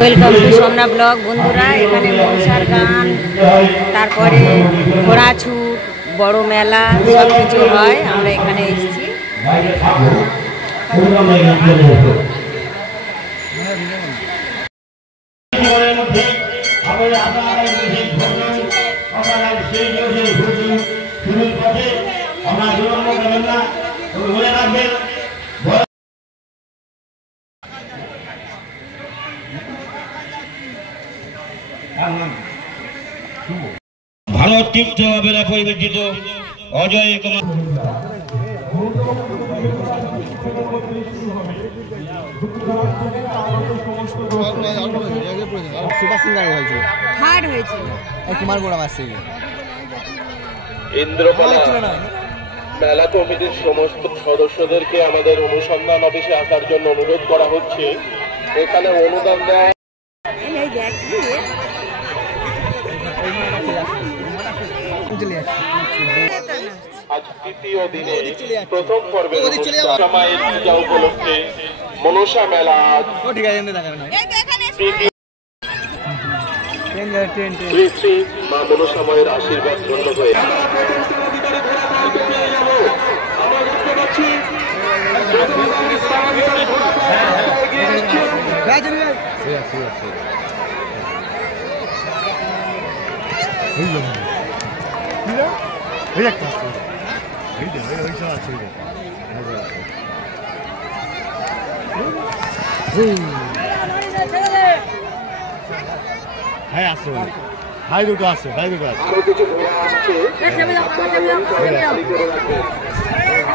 Welcome to Somna blog. বন্ধুরা, এখানে মনসার গান, তারপরে ঘোড়া ছুট, বড় মেলা সব কিছু হয়। আমরা এখানে এসেছি। ভারত তীর্থ বেলা পরিবেশিত অজয় কুমার ইন্দ্রপালা মেলা কমিটির সমস্ত সদস্যদেরকে আমাদের অনুসন্ধান অফিসে আসার জন্য অনুরোধ করা হচ্ছে। এখানে অনুদান দেয় আজ তৃতীয় দিনে প্রথম পর্বের সময়ের পূজা উপলক্ষে মনসা মেলা শ্রী শ্রী মা মনসাময়ের আশীর্বাদ ধন্য হয়ে আমরা দেখতে পাচ্ছি হাই দুটো আছে, হাই দুটো আছে। আরো কিছু ঘোড়া আসছে,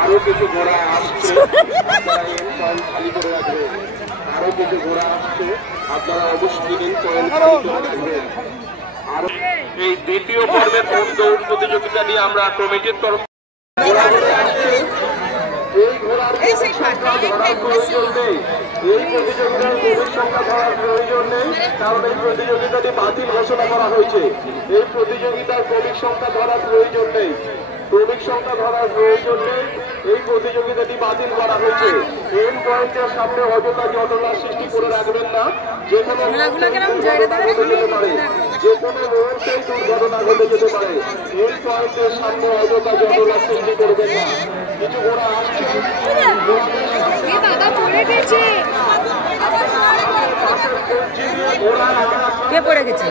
আরো কিছু ঘোড়া আসছে, খালি করে রাখবেন। আরো কিছু ঘোড়া আসছে, আপনারা অবশ্যই আর এই দ্বিতীয় পর্বের দৌড় প্রতিযোগিতা নিয়ে আমরা কমিটির তরফ এই ঘোড়ার ধরার প্রয়োজন নেই, এই প্রতিযোগিতার কমিটির সংখ্যা ধরার প্রয়োজন নেই, কারণ এই প্রতিযোগিতাটি বাতিল ঘোষণা করা হয়েছে। এই প্রতিযোগিতার ক্রমিক সংখ্যা ধরার প্রয়োজন নেই, ক্রমিক সংখ্যা ধরার প্রয়োজন নেই, এই প্রতিযোগিতাটি বাতিল করা হয়েছে। এন্ড পয়েন্টের সামনে অযথা জটলার সৃষ্টি করে রাখবেন না, যে কোনো মুহূর্তে দুর্ঘটনা ঘটে যেতে পারে। এন্ড পয়েন্টের সামনে অযথা জটলার সৃষ্টি করবেন না। কিছু ঘোড়া আসছে, কে পড়ে গেছে?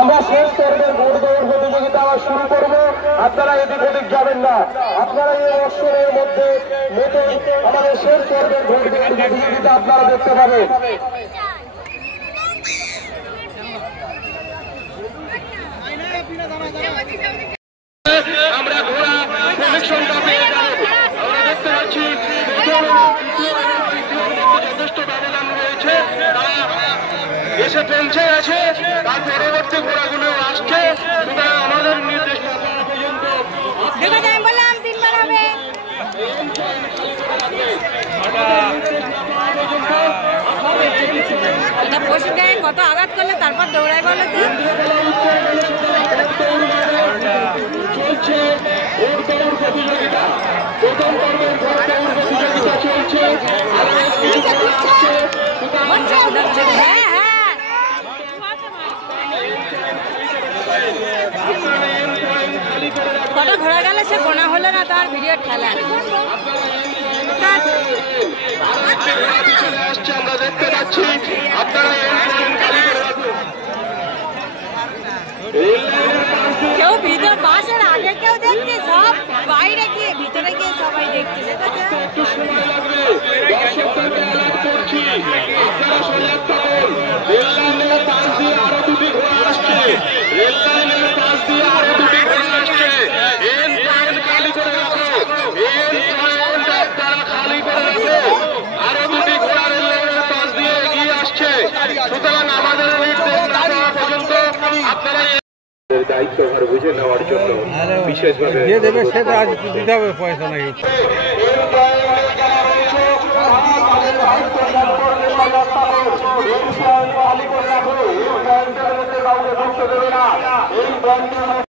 আমরা শেষ পর্বের ঘোড় দৌড় প্রতিযোগিতা আবার শুরু করবো। আপনারা এদিক ওদিক যাবেন না, আপনারা এই অশ্বরের মধ্যে মেতে আমাদের শেষ পর্বের ঘোড় দৌড় প্রতিযোগিতা আপনারা দেখতে পাবেন। আমরা ঘোড়া ক্রমিক সংখ্যা পেয়ে যাব। আমরা দেখতে পাচ্ছি যথেষ্ট ব্যবধান রয়েছে, তারা এসে পৌঁছে আছে, তার পরবর্তী ঘোড়াগুলো আসছে। সুতরাং আমাদের নির্দেশ না করা পর্যন্ত কত আঘাত করলে তারপর দৌড়াই বলো কি? চলছে প্রতিযোগিতা, প্রথম পর্বের প্রতিযোগিতা চলছে। কত ঘোরা গেল সে গোনা হলো না, তার ভিডিও ঠেলা। আমরা দেখতে পাচ্ছি, আপনারা কেউ ভিতর বাসের আগে কেউ দেখছে, সব বাইরে গিয়ে ভিতরে গিয়ে সবাই দেখছে। একটু সময় লাগবে, দর্শকদেরকে অ্যালার্ট করছি, আপনারা সজাগ থাকুন। রেল লাইনের পাশ দিয়ে আরো দুটি ঘোড়া আসছে, রেল লাইনের পাশ দিয়ে আরো দুটি ঘোড়া আসছে। এন্ড পয়েন্ট খালি করে রাখো, এন্ড পয়েন্ট আপনারা খালি করে রাখো। আরো দুটি ঘোড়া রেল লাইনের পাশ দিয়ে এগিয়ে আসছে। সুতরাং আমাদের নির্দেশ না দেওয়া পর্যন্ত আপনারা দায়িত্বভার বুঝে নেওয়ার জন্য বিশেষভাবে দিতে হবে পয়সা নাকি। খালি করে রাখো, দেবে না এই ব্যাংকের